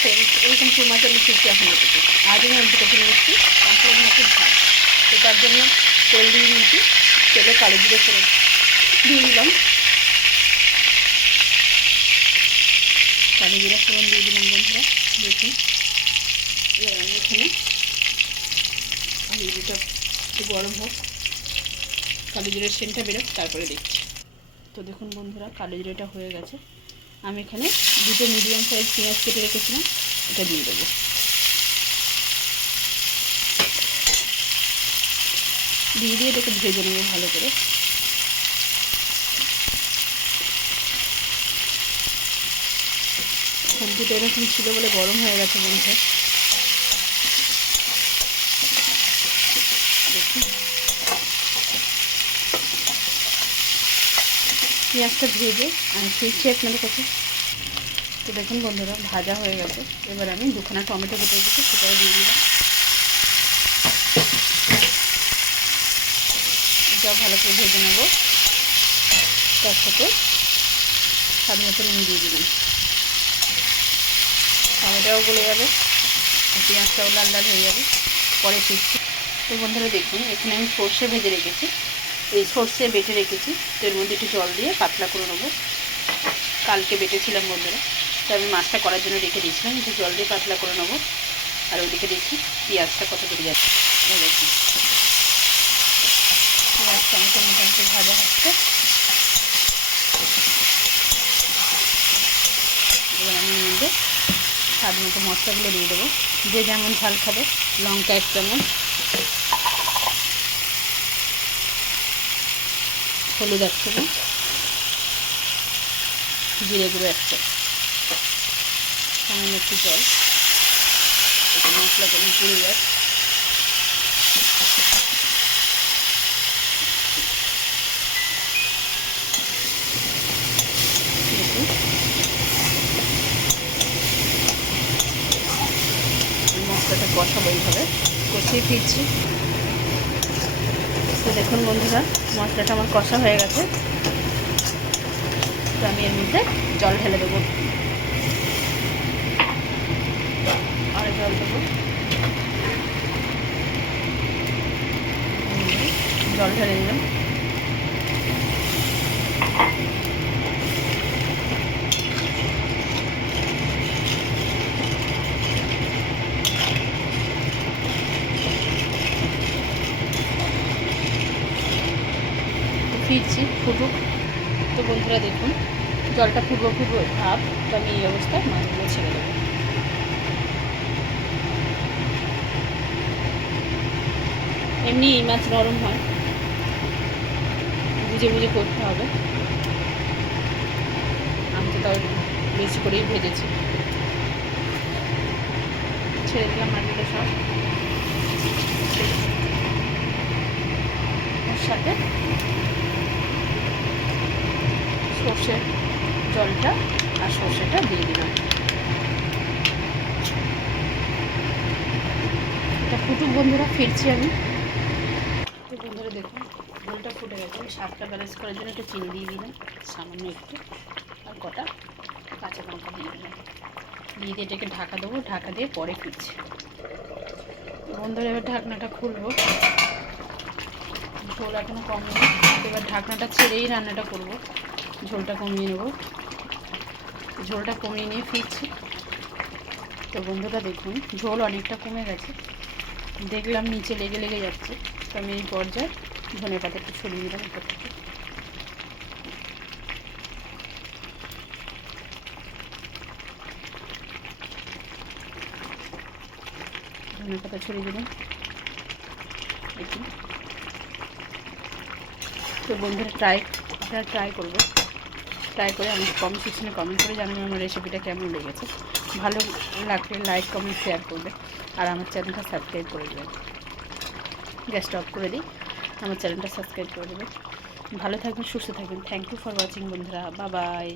Same এরকম 2 মাস আমি শিখছি এখন থেকে। আজও আমি অন্তত কিনে নিচ্ছি কমপ্লেন না খুব ভালো। তো তার জন্য তেল দিয়ে নিয়েছি, তেলে কালো জিরে ফোড়ন দিয়ে দিলাম, কালো জিরা ফোড়ন দিয়ে দিলাম বন্ধুরা দেখুন। এবার আমি এখানে কালো জিরেটা একটু গরম হোক, কালো জিরের সেন্টটা বেরোক, তারপরে দেখছি। তো দেখুন বন্ধুরা কালো জিরেটা হয়ে গেছে। আমি এখানে 2টো মিডিয়াম সাইজ পেঁয়াজ কেটে রেখেছিলাম, এটা দিয়ে দেবো। দিয়ে এটাকে ভেজে নেবো ভালো করে। সবজিটা এরকম ছিল বলে গরম হয়ে গেছে বন্ধুরা। দেখুন পেঁয়াজটা ভেজে আমি ফিরছি আপনাদের কাছে। তো দেখুন বন্ধুরা ভাজা হয়ে গেছে। এবার আমি 2খানা টমেটো কেটে রেখেছি, সেটাও দিয়ে দিলাম। এটাও ভালো করে ভেজে নেবো। তার সাথে স্বাদ মতো নুন দিয়ে দিলাম। টমেটোও গলে যাবে, পেঁয়াজটাও লাল লাল হয়ে যাবে, পরে ফিরছি। তো বন্ধুরা দেখুন এখানে আমি সর্ষে ভেজে রেখেছি, এই সর্ষে বেটে রেখেছি। তো এর মধ্যে একটু জল দিয়ে পাতলা করে নেবো। কালকে বেটেছিলাম বন্ধুরা, তো আমি মাছটা করার জন্য রেখে দিয়েছিলাম, একটু জল দিয়ে পাতলা করে নেবো। আর ওইদিকে দেখি পেঁয়াজটা কত বেড়ে যাচ্ছে। দেখি পেঁয়াজটা আমাকে মোটামুটি ভাজা হচ্ছে। এবার আমি এর মধ্যে স্বাদ মতো মশলাগুলো দিয়ে দেবো, যে যেমন ঝাল খাবে। লঙ্কা 1 চামচ, হলুদ 1 চামচ, জিরে গুঁড়ো 1 চামচ, সামান্য একটু জল। মশলাটা পুড়ে যায়। মশলাটা কষাবো এইভাবে, কষিয়ে ফিরছি। তো দেখুন বন্ধুরা মশলাটা আমার কষা হয়ে গেছে। তো আমি এর মধ্যে জল ঢেলে দেবো, আর জল দেবো, জল ঢেলে দিলাম। ফিরছি ফুটুক। তো বন্ধুরা দেখুন জলটা ফুটবো ভাব। তো আমি এই অবস্থায় মাছগুলো ছেড়ে দেবো। এমনি এই মাছ নরম হয়, বুঝে বুঝে করতে হবে। আমি তো তাও বেশি করেই ভেজেছি। ছেড়ে দিলাম মাছগুলো সব। ওর সাথে সর্ষের জলটা আর সর্ষেটা দিয়ে দিলাম। এটা ফুটুক বন্ধুরা, ফিরছি আমি। তো বন্ধুরা দেখুন ঝোলটা ফুটে গেছে। আমি স্বাদটা ব্যালেন্স করার জন্য একটু চিনি দিয়ে দিলাম, সামান্য একটু, আর কটা কাঁচা লঙ্কা দিয়ে দিলাম। দিয়ে এটাকে ঢাকা দেবো, ঢাকা দিয়ে পরে ফিরছি। বন্ধুরা এবার ঢাকনাটা খুলবো। ঝোল এখনও কমেনি, এবার ঢাকনাটা ছেড়েই রান্নাটা করব। ঝোলটা কমিয়ে নেব, ঝোলটা কমিয়ে নিয়ে ফিরছি। তো বন্ধুরা দেখুন ঝোল অনেকটা কমে গেছে, দেখলাম নিচে লেগে লেগে যাচ্ছে। তো আমি এই পর্যায়ে ধনে পাতা একটু ছড়িয়ে দিলাম উপর থেকে। ধনে পাতা ছড়িয়ে দিলাম দেখুন। তো বন্ধুরা আপনারা ট্রাই করবে, ট্রাই করে আমাকে কমেন্ট সেকশনে কমেন্ট করে জানাবেন আমার রেসিপিটা কেমন লেগেছে। ভালো লাগলে লাইক কমেন্ট শেয়ার করবে, আর আমার চ্যানেলটা সাবস্ক্রাইব করে দেবেন। গ্যাসটা অফ করে দিই, আমার চ্যানেলটা সাবস্ক্রাইব করে দেবেন। ভালো থাকবেন, সুস্থ থাকবেন। থ্যাংক ইউ ফর ওয়াচিং বন্ধুরা, বাই বাই।